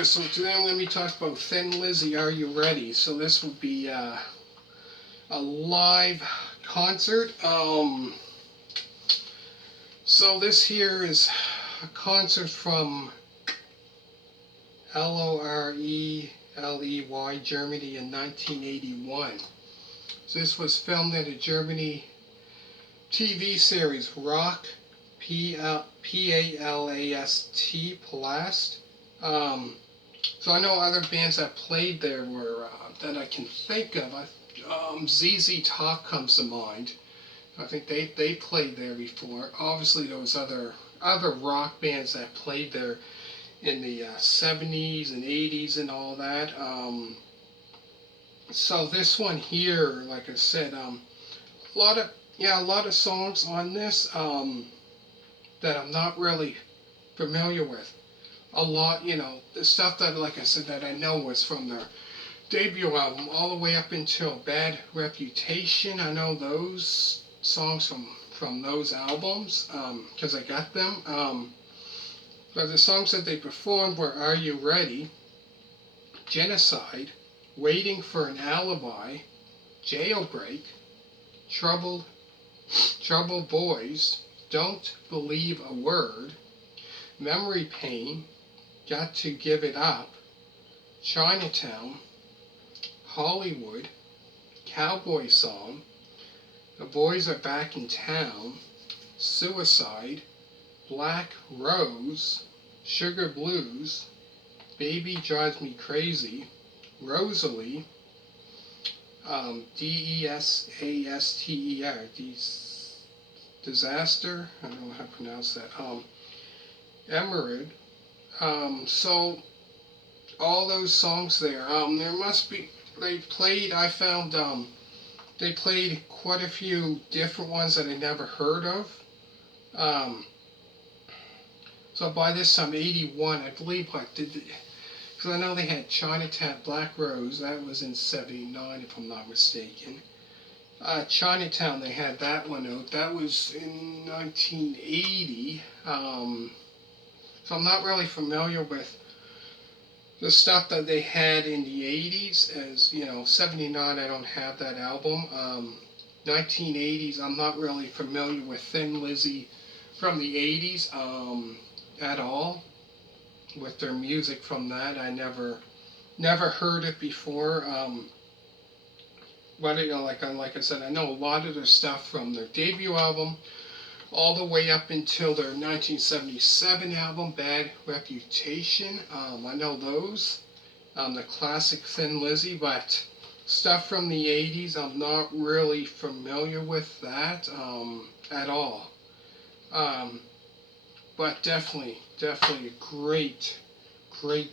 here, so today I'm going to be talking about Thin Lizzy, Are You Ready? So this would be a live concert. So this here is a concert from Loreley, Germany in 1981. So this was filmed in a Germany TV series, Rock, P-A-L-A-S-T, Palast. So I know other bands that played there were, that I can think of. ZZ Top comes to mind. I think they played there before. Obviously there was other rock bands that played there in the 70s and 80s and all that. So this one here, like I said, a lot of songs on this that I'm not really familiar with. A lot, the stuff that, like I said, that I know was from their debut album all the way up until Bad Reputation. I know those songs from those albums because I got them. But the songs that they performed were Are You Ready?, Genocide, Waiting for an Alibi, Jailbreak, Troubled Boys, Don't Believe a Word, Memory Pain, Got to Give It Up, Chinatown, Hollywood, Cowboy Song, The Boys Are Back in Town, Suicide, Black Rose, Sugar Blues, Baby Drives Me Crazy, Rosalie, D-E-S-A-S-T-E-R, Disaster, I don't know how to pronounce that, Emerald. So all those songs there, there must be, they played quite a few different ones that I never heard of. So by this time, 81, I believe, because I know they had Chinatown, Black Rose, that was in 79 if I'm not mistaken. Chinatown, they had that one out, that was in 1980. So I'm not really familiar with the stuff that they had in the 80s, as 79 I don't have that album. 1980s I'm not really familiar with Thin Lizzy from the 80s at all, with their music from that. I never heard it before. But like I said, I know a lot of their stuff from their debut album all the way up until their 1977 album, Bad Reputation. I know those, the classic Thin Lizzy, but stuff from the 80s, I'm not really familiar with that at all. But definitely a great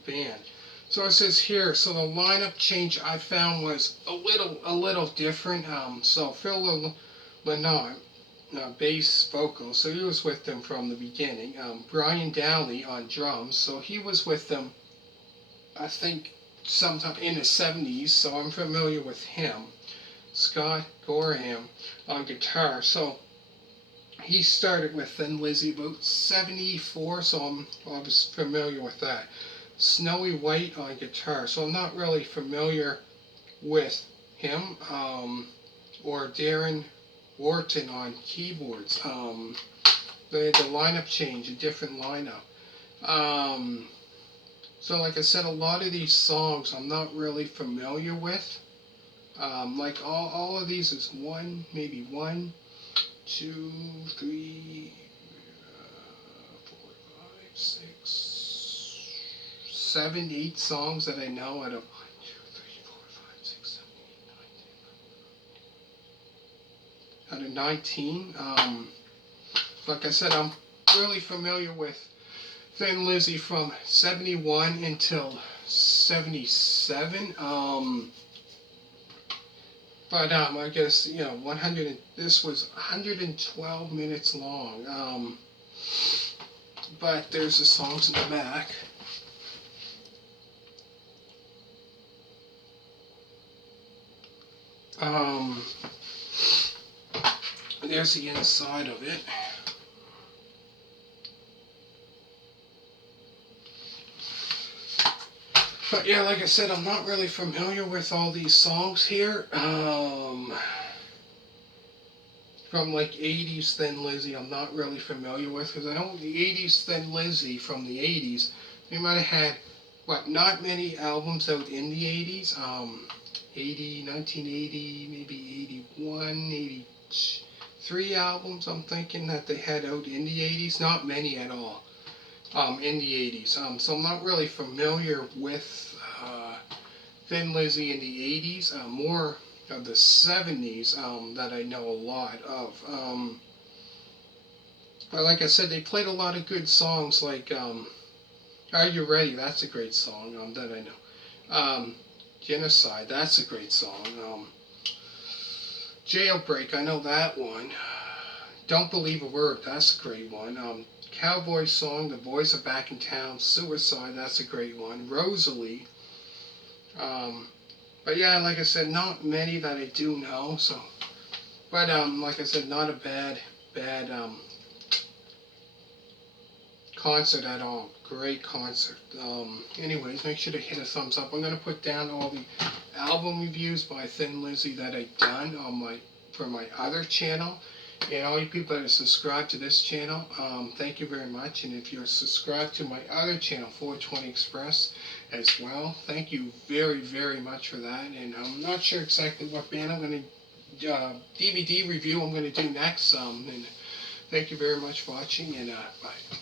band. So it says here, so the lineup change I found was a little different. So Phil Lynott, bass vocal, so he was with them from the beginning. Brian Downey on drums, so he was with them, I think, sometime in the 70s, so I'm familiar with him. Scott Gorham on guitar, so he started with Thin Lizzy about 74, so I was familiar with that. Snowy White on guitar, so I'm not really familiar with him, or Darren Wharton on keyboards. They had the lineup change, a different lineup. So like I said, a lot of these songs I'm not really familiar with. Like all of these is maybe 1, 2, 3, 4, 5, 6, 7, 8 songs that I know out of 1, 2, 3, 4, 5, 6, 7, 8, 9, 10. Out of 19. Like I said, I'm really familiar with Thin Lizzy from 71 until 77. But I guess, this was 112 minutes long. But there's the songs in the back. There's the inside of it. But yeah, like I said, I'm not really familiar with all these songs here. From like 80s Thin Lizzy, I'm not really familiar with, because I know the 80s Thin Lizzy from the 80s, they might have had, what, not many albums out in the 80s. 1980, maybe 81, 83 albums, I'm thinking that they had out in the 80s. Not many at all in the 80s. So I'm not really familiar with Thin Lizzy in the 80s. More of the 70s that I know a lot of. But like I said, they played a lot of good songs like Are You Ready? That's a great song that I know. Genocide, that's a great song. Jailbreak, I know that one. Don't Believe a Word, that's a great one. Cowboy Song, The Boys Are Back in Town. Suicide, that's a great one. Rosalie. Um, but yeah, like I said, not many that I do know. So, but like I said, not a bad concert at all. Great concert. Anyways, make sure to hit a thumbs up. I'm gonna put down all the album reviews by Thin Lizzy that I've done on for my other channel. And all you people that are subscribed to this channel, thank you very much. And if you're subscribed to my other channel, 420 Express, as well, thank you very, very much for that. And I'm not sure exactly what band I'm going to, DVD review I'm going to do next. And thank you very much for watching, and bye.